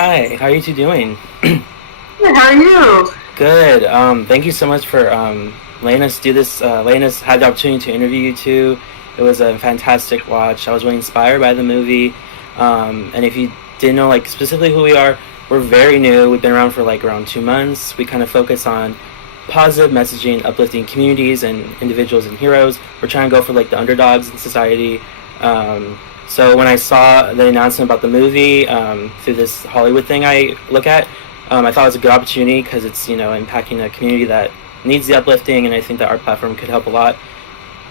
Hi, how are you two doing? Good, how are you? Good. Thank you so much for letting us do this. Letting us have the opportunity to interview you two. It was a fantastic watch. I was really inspired by the movie. And if you didn't know like specifically who we are, we're very new. We've been around for like around 2 months. We kind of focus on positive messaging, uplifting communities and individuals and heroes. We're trying to go for like the underdogs in society. So when I saw the announcement about the movie through this Hollywood thing I look at, I thought it was a good opportunity because it's impacting a community that needs the uplifting, and I think that our platform could help a lot.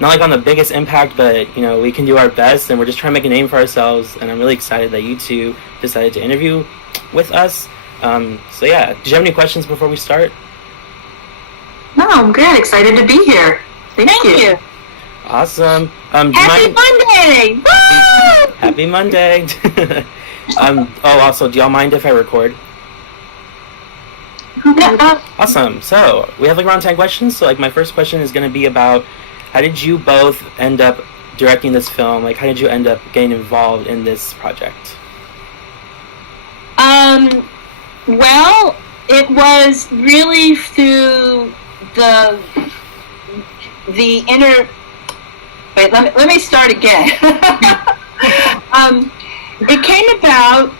Not like on the biggest impact, but we can do our best, and we're just trying to make a name for ourselves. And I'm really excited that you two decided to interview with us. So yeah, did you have any questions before we start? No, I'm good. Excited to be here. Thank you. Awesome. Happy Monday! Woo! Happy Monday. Also, do y'all mind if I record? Awesome. So we have like around 10 questions. So like my first question is going to be about how did you both end up directing this film? Like how did you end up getting involved in this project? Well, it was really through the inner. Wait, let me start again. It came about.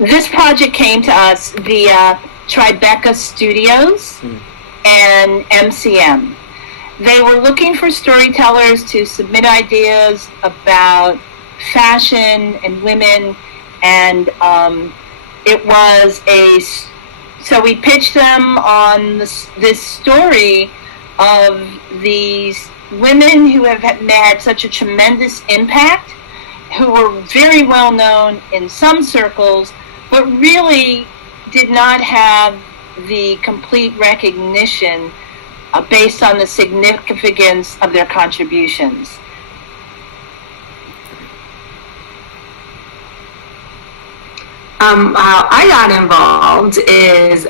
This project came to us via Tribeca Studios and MCM. They were looking for storytellers to submit ideas about fashion and women, and it was so we pitched them on this story of these women who have had such a tremendous impact, who were very well known in some circles, but really did not have the complete recognition based on the significance of their contributions. How I got involved is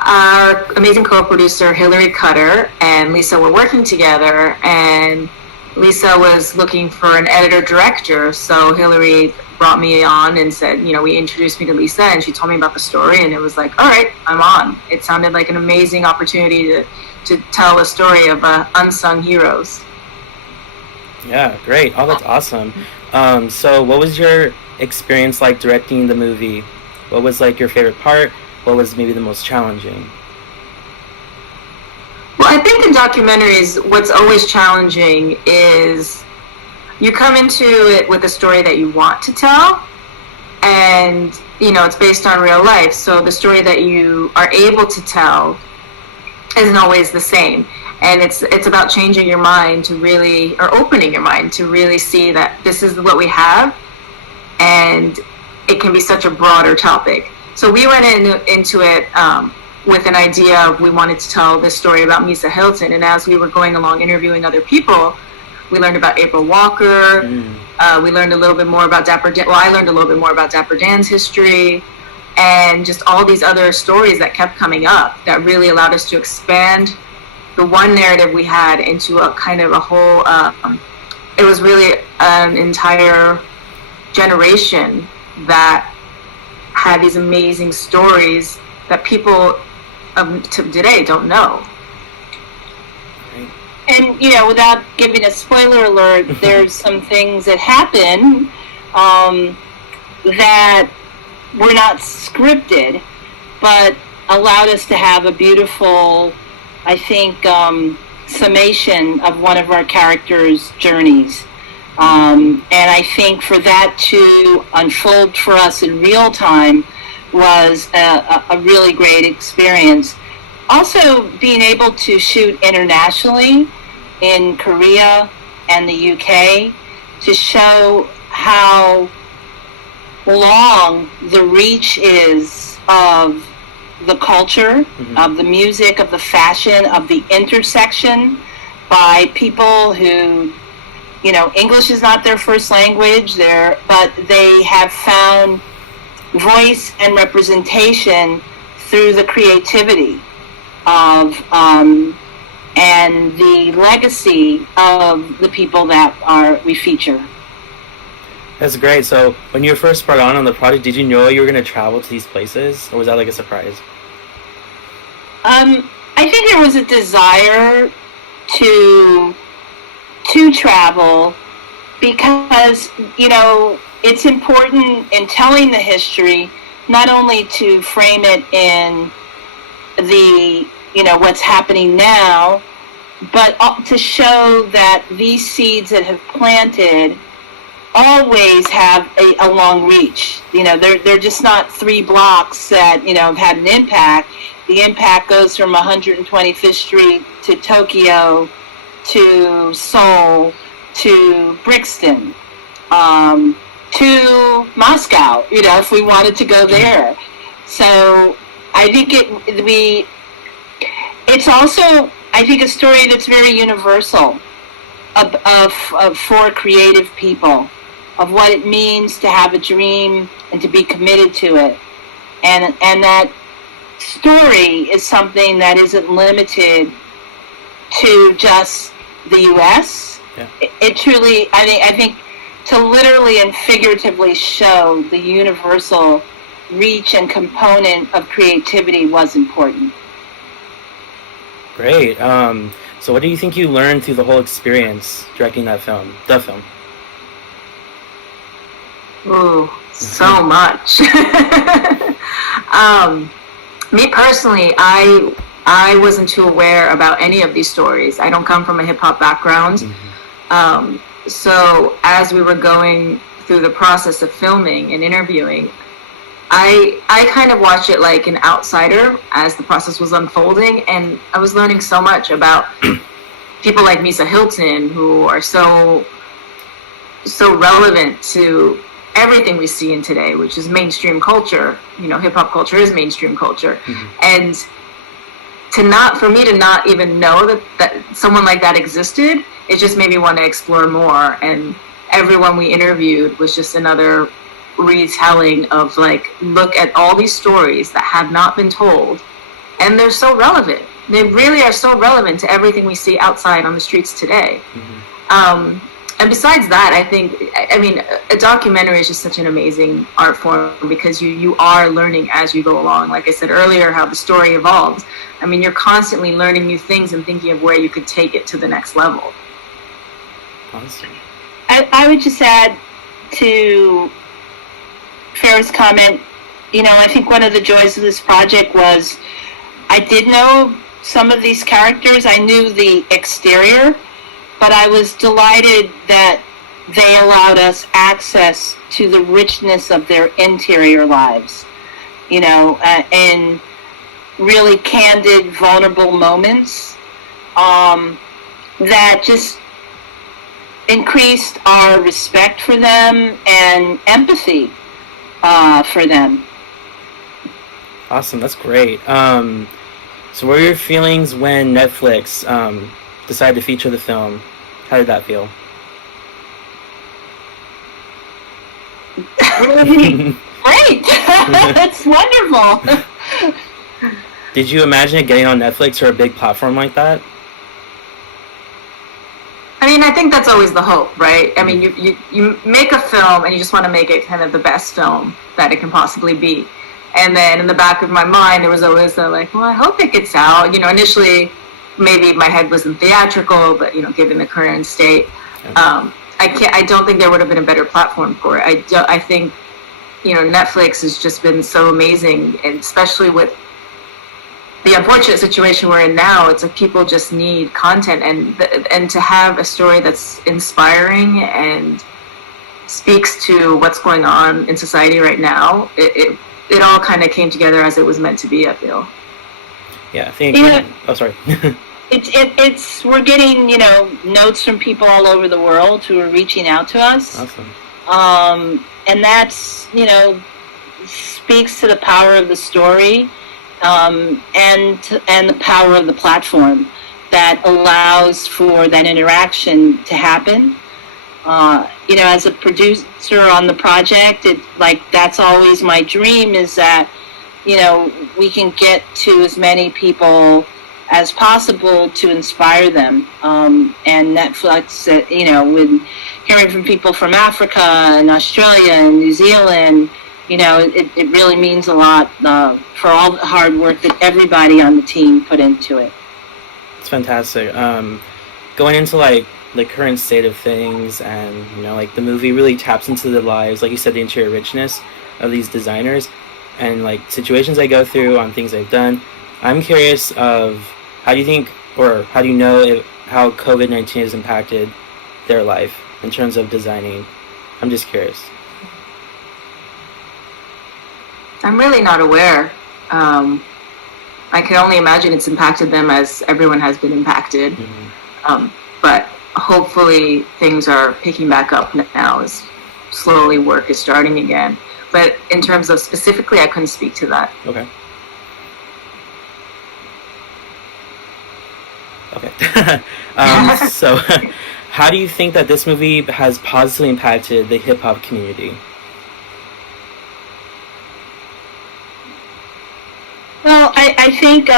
our amazing co-producer Hillary Cutter and Lisa were working together, and Lisa was looking for an editor-director, so Hillary brought me on and said, we introduced me to Lisa, and she told me about the story, and it was like, all right, I'm on. It sounded like an amazing opportunity to tell a story of unsung heroes. Yeah, great. Oh, that's awesome. So what was your experience like directing the movie? What was like your favorite part? What was maybe the most challenging? Well, I think in documentaries, what's always challenging is you come into it with a story that you want to tell, and it's based on real life, so the story that you are able to tell isn't always the same, and it's about changing your mind to really, or opening your mind to really see that this is what we have, and it can be such a broader topic. So we went into it with an idea of we wanted to tell this story about Misa Hylton, and as we were going along interviewing other people, we learned about April Walker. We learned a little bit more about Dapper Dan. Well, I learned a little bit more about Dapper Dan's history, and just all these other stories that kept coming up that really allowed us to expand the one narrative we had into a kind of a whole. It was really an entire generation that had these amazing stories that people today don't know. And, without giving a spoiler alert, there's some things that happen that were not scripted, but allowed us to have a beautiful, I think, summation of one of our characters' journeys. And I think for that to unfold for us in real time was a really great experience. Also, being able to shoot internationally in Korea and the UK to show how long the reach is of the culture, of the music, of the fashion, of the intersection by people who, English is not their first language, but they have found voice and representation through the creativity of and the legacy of the people that we feature. That's great. So when you were first brought on the project, did you know you were going to travel to these places, or was that like a surprise? I think there was a desire to travel because, you know, it's important in telling the history not only to frame it in the, you know, what's happening now, but to show that these seeds that have planted always have a long reach. You know, they're just not 3 blocks that, you know, have had an impact. The impact goes from 125th Street to Tokyo to Seoul to Brixton to Moscow, you know, if we wanted to go there. So I think it's also, I think, a story that's very universal of for creative people, of what it means to have a dream and to be committed to it. And that story is something that isn't limited to just the U.S. Yeah. It truly, I think, to literally and figuratively show the universal reach and component of creativity was important. Great. So what do you think you learned through the whole experience directing the film? Ooh, so much. Me personally, I wasn't too aware about any of these stories. I don't come from a hip-hop background. Mm-hmm. So as we were going through the process of filming and interviewing, I kind of watched it like an outsider as the process was unfolding, and I was learning so much about people like Misa Hylton, who are so relevant to everything we see in today, which is mainstream culture. You know, hip-hop culture is mainstream culture. Mm-hmm. And for me to not even know that someone like that existed, it just made me want to explore more. And everyone we interviewed was just another retelling of, like, look at all these stories that have not been told, and they're so relevant. They really are so relevant to everything we see outside on the streets today. Mm-hmm. And besides that, I mean, a documentary is just such an amazing art form because you are learning as you go along. Like I said earlier, how the story evolves. I mean, you're constantly learning new things and thinking of where you could take it to the next level. Awesome. I would just add to Farah's comment, you know, I think one of the joys of this project was I did know some of these characters. I knew the exterior, but I was delighted that they allowed us access to the richness of their interior lives, you know, in really candid, vulnerable moments that just increased our respect for them and empathy for them. Awesome, that's great. So what were your feelings when Netflix decided to feature the film? How did that feel? Great! That's wonderful! Did you imagine it getting on Netflix or a big platform like that? I mean, I think that's always the hope, right? I mean, you make a film and you just want to make it kind of the best film that it can possibly be. And then in the back of my mind, there was always like, well, I hope it gets out. You know, initially, maybe my head wasn't theatrical, but, you know, given the current state, I don't think there would have been a better platform for it. I think, you know, Netflix has just been so amazing, and especially with the unfortunate situation we're in now, it's like people just need content, and to have a story that's inspiring and speaks to what's going on in society right now, it all kind of came together as it was meant to be, I feel. Yeah, I think. Oh, sorry. It's we're getting, you know, notes from people all over the world who are reaching out to us. Awesome. And that's, you know, speaks to the power of the story, and the power of the platform that allows for that interaction to happen. You know, as a producer on the project, that's always my dream, is that, you know, we can get to as many people as possible to inspire them. And Netflix, you know, with hearing from people from Africa and Australia and New Zealand, it really means a lot for all the hard work that everybody on the team put into it. It's fantastic. Going into like the current state of things, and like the movie really taps into the lives, like you said, the interior richness of these designers and like situations they go through on things they've done. I'm curious of how do you think, or how do you know how COVID-19 has impacted their life in terms of designing? I'm just curious. I'm really not aware. I can only imagine it's impacted them as everyone has been impacted. But hopefully things are picking back up now as slowly work is starting again. But in terms of specifically, I couldn't speak to that. Okay. So how do you think that this movie has positively impacted the hip-hop community? Well, I think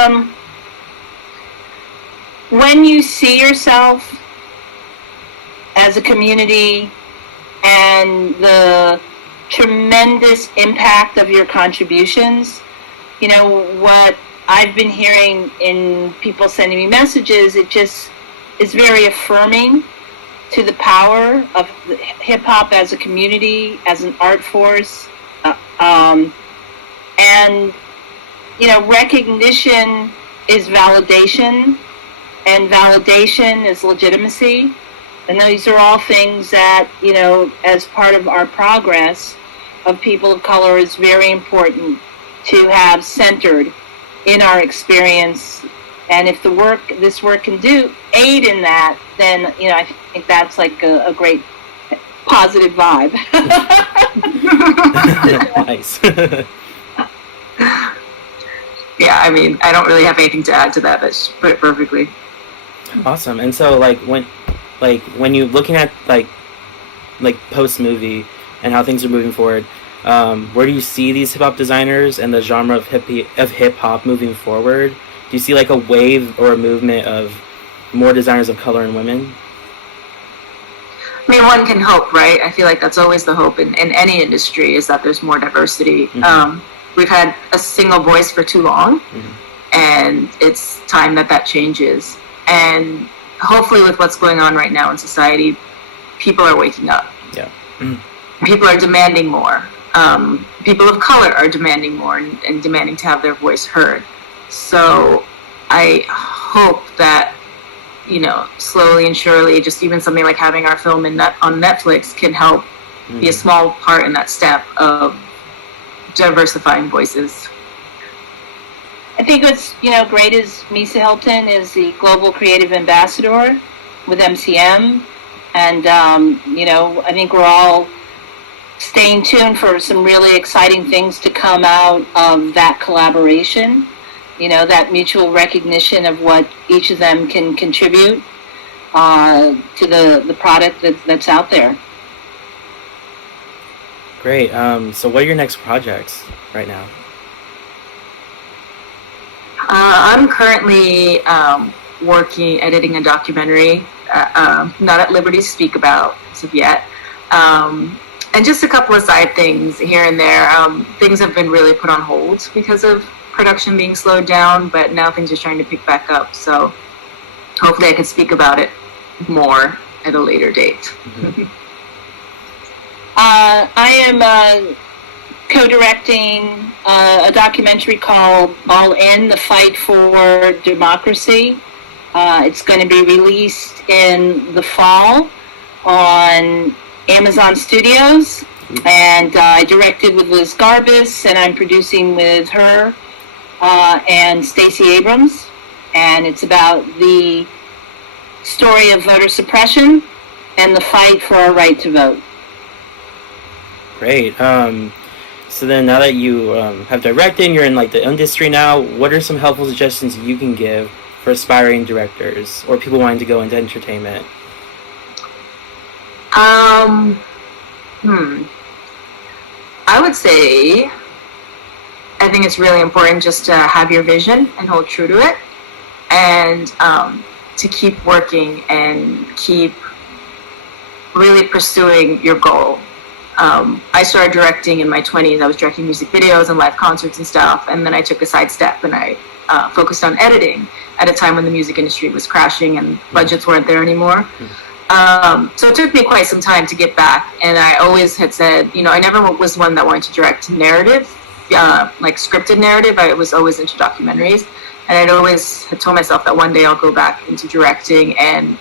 when you see yourself as a community and the tremendous impact of your contributions, what I've been hearing in people sending me messages, it just is very affirming to the power of hip-hop as a community, as an art force, and recognition is validation, and validation is legitimacy. And these are all things that, as part of our progress of people of color, is very important to have centered in our experience. And if this work can aid in that, then, I think that's like a great positive vibe. Nice. Yeah, I mean, I don't really have anything to add to that. That's put it perfectly. Awesome. And so, when you're looking at like post movie and how things are moving forward, where do you see these hip hop designers and the genre of hip hop moving forward? Do you see like a wave or a movement of more designers of color and women? I mean, one can hope, right? I feel like that's always the hope in any industry, is that there's more diversity. Mm-hmm. We've had a single voice for too long, and it's time that changes. And hopefully with what's going on right now in society, people are waking up. Yeah. People are demanding more. People of color are demanding more and demanding to have their voice heard. So I hope that, slowly and surely, just even something like having our film on Netflix can help be a small part in that step of diversifying voices. I think what's great is Misa Hylton is the global creative ambassador with MCM, and I think we're all staying tuned for some really exciting things to come out of that collaboration. That mutual recognition of what each of them can contribute to the product that's out there. Great. So what are your next projects right now? I'm currently editing a documentary, not at liberty to speak about as of yet. And just a couple of side things here and there. Things have been really put on hold because of production being slowed down, but now things are starting to pick back up. So hopefully I can speak about it more at a later date. Mm-hmm. I am co-directing a documentary called All In, The Fight for Democracy. It's going to be released in the fall on Amazon Studios, and I directed with Liz Garbus, and I'm producing with her and Stacey Abrams, and it's about the story of voter suppression and the fight for our right to vote. Great. So then, now that you have directed and you're in like the industry now, what are some helpful suggestions you can give for aspiring directors or people wanting to go into entertainment? I would say, I think it's really important just to have your vision and hold true to it, and to keep working and keep really pursuing your goal. I started directing in my 20s. I was directing music videos and live concerts and stuff, and then I took a side step and I focused on editing at a time when the music industry was crashing and budgets weren't there anymore. So it took me quite some time to get back, and I always had said, I never was one that wanted to direct narrative, like scripted narrative. I was always into documentaries, and I'd always had told myself that one day I'll go back into directing, and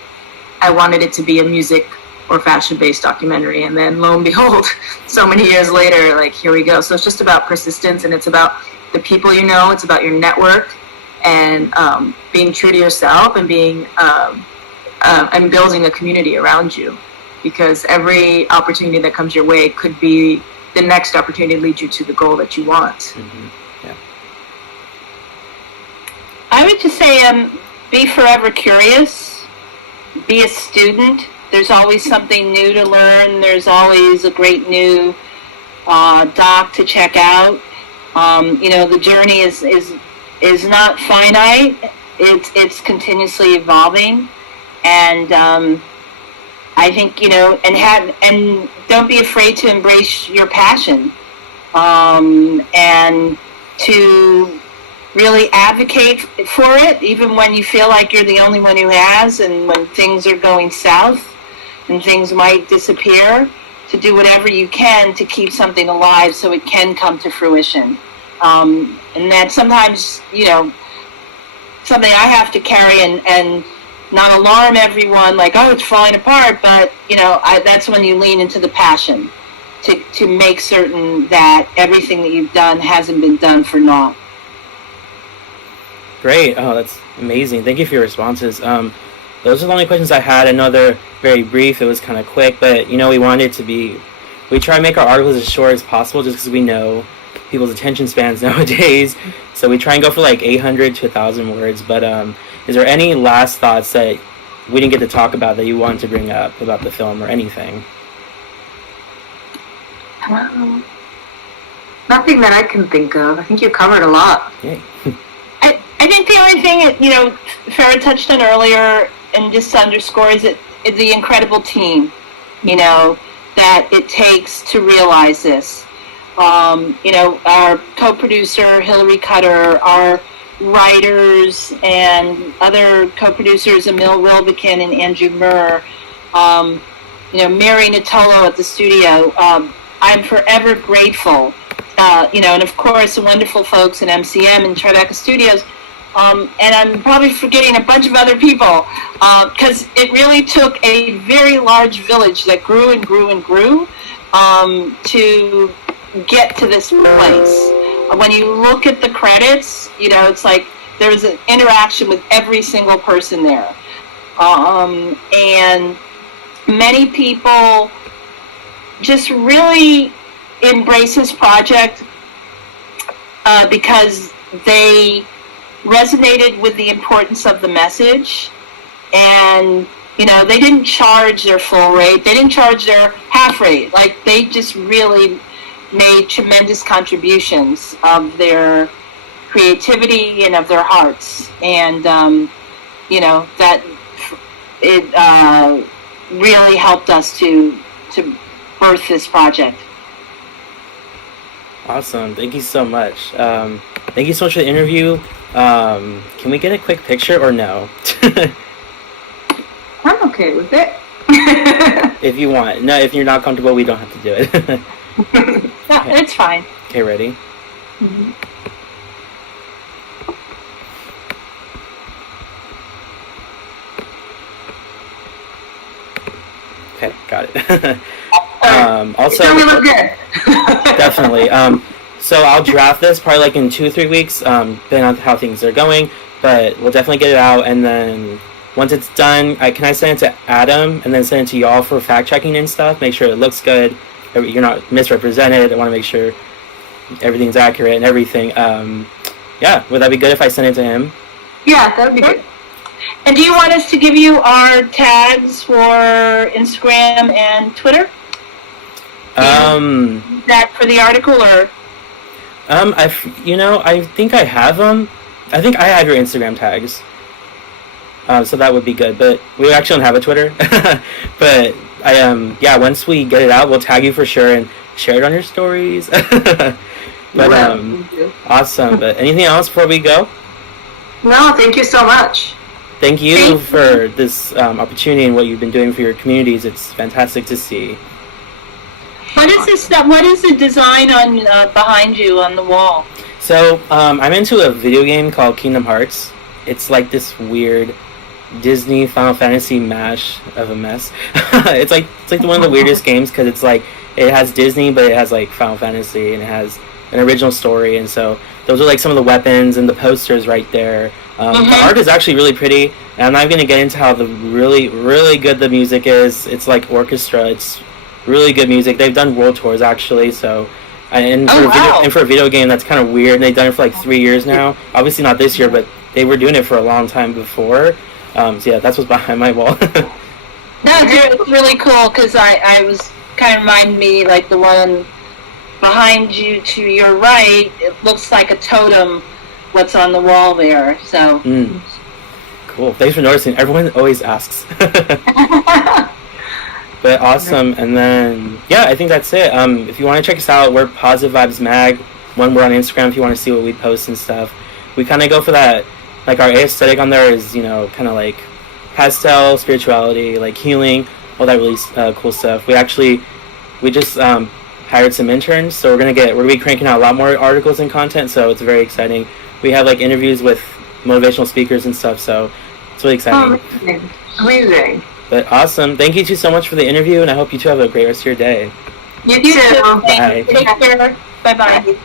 I wanted it to be a music or fashion-based documentary. And then lo and behold, so many years later, like, here we go. So it's just about persistence, and it's about the people it's about your network, and being true to yourself, and being and building a community around you, because every opportunity that comes your way could be the next opportunity to lead you to the goal that you want. Mm-hmm. Yeah. I would just say, be forever curious, be a student. There's always something new to learn. There's always a great new doc to check out. The journey is not finite. It's continuously evolving, and I think and don't be afraid to embrace your passion, and to really advocate for it, even when you feel like you're the only one who has, and when things are going south and things might disappear, to do whatever you can to keep something alive so it can come to fruition. And that sometimes, something I have to carry and not alarm everyone like, oh, it's falling apart, but, that's when you lean into the passion to make certain that everything that you've done hasn't been done for naught. Great. Oh, that's amazing. Thank you for your responses. Those are the only questions I had. I know they're very brief. It was kind of quick, but, we wanted it to be, we try to make our articles as short as possible just because we know people's attention spans nowadays. So we try and go for like 800 to 1,000 words. But is there any last thoughts that we didn't get to talk about that you wanted to bring up about the film or anything? Nothing that I can think of. I think you covered a lot. Yay. I think the only thing, Farah touched on earlier, and just underscores it, is the incredible team, that it takes to realize this. Our co-producer, Hillary Cutter, our writers and other co-producers, Emil Wilbekin and Andrew Murr, Mary Natolo at the studio. I'm forever grateful. And of course, the wonderful folks at MCM and Tribeca Studios. And I'm probably forgetting a bunch of other people, because it really took a very large village that grew and grew and grew to get to this place. When you look at the credits, it's like there was an interaction with every single person there. And many people just really embrace this project because they resonated with the importance of the message, and they didn't charge their full rate, they didn't charge their half rate, like they just really made tremendous contributions of their creativity and of their hearts, and that it really helped us to birth this project. Awesome. Thank you so much. Thank you so much for the interview. Can we get a quick picture or no? I'm okay with it. If you want. No, if you're not comfortable, we don't have to do it. No, it's fine. Okay, ready? Mm-hmm. Okay, got it. Also, we look good. definitely. So I'll draft this probably like in 2 or 3 weeks, depending on how things are going. But we'll definitely get it out, and then once it's done, can I send it to Adam and then send it to y'all for fact checking and stuff? Make sure it looks good. You're not misrepresented. I want to make sure everything's accurate and everything. Yeah, would that be good if I send it to him? Yeah, that would be good. And do you want us to give you our tags for Instagram and Twitter? That for the article, or? I think I have them. I think I have your Instagram tags. So that would be good. But we actually don't have a Twitter. But yeah, once we get it out, we'll tag you for sure and share it on your stories. But awesome. But anything else before we go? No, thank you so much. Thank you for this opportunity and what you've been doing for your communities. It's fantastic to see. What is this stuff? What is the design on behind you on the wall? So I'm into a video game called Kingdom Hearts. It's like this weird Disney Final Fantasy mash of a mess. It's like one of the weirdest games because it's like it has Disney, but it has like Final Fantasy and it has an original story. And so those are like some of the weapons and the posters right there. The art is actually really pretty, and I'm not going to get into how really good the music is. It's like orchestra. It's really good music. They've done world tours actually, so and for a video game that's kind of weird. And they've done it for like 3 years now. Obviously not this year, but they were doing it for a long time before. So yeah, that's what's behind my wall. It's really cool because I was kind of remind me like the one behind you to your right. It looks like a totem. What's on the wall there? So cool. Thanks for noticing. Everyone always asks. But awesome. And then yeah, I think that's it. If you want to check us out, we're Positive Vibes Mag. We're on Instagram if you want to see what we post and stuff. We kind of go for that. Like our aesthetic on there is, you know, kind of like pastel, spirituality, like healing, all that really cool stuff. We just hired some interns, so we're gonna be cranking out a lot more articles and content. So it's very exciting. We have like interviews with motivational speakers and stuff. So it's really exciting. Amazing. But awesome. Thank you two so much for the interview, and I hope you two have a great rest of your day. You too. Bye. Take care. Bye bye.